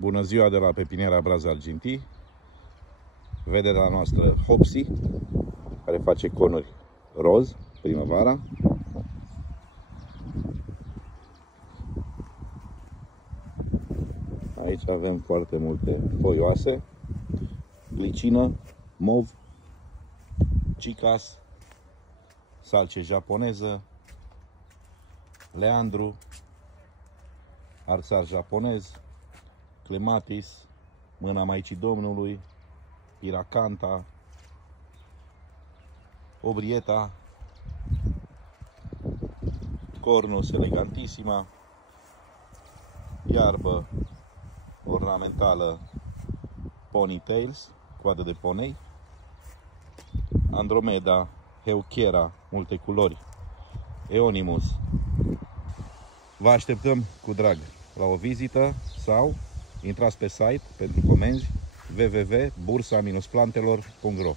Bună ziua de la pepiniera Braz Argintii. Vedeta noastră Hopsy, care face conuri roz primăvara. Aici avem foarte multe foioase, glicină, mov, cicas, salce japoneză, leandru, arțar japonez, clematis, mâna Maicii Domnului, piracanta, obrieta, cornus elegantissima, iarbă ornamentală ponytails, coadă de ponei, andromeda, heuchera, multe culori, eonimus. Vă așteptăm cu drag la o vizită sau intrați pe site pentru comenzi www.bursa-plantelor.ro.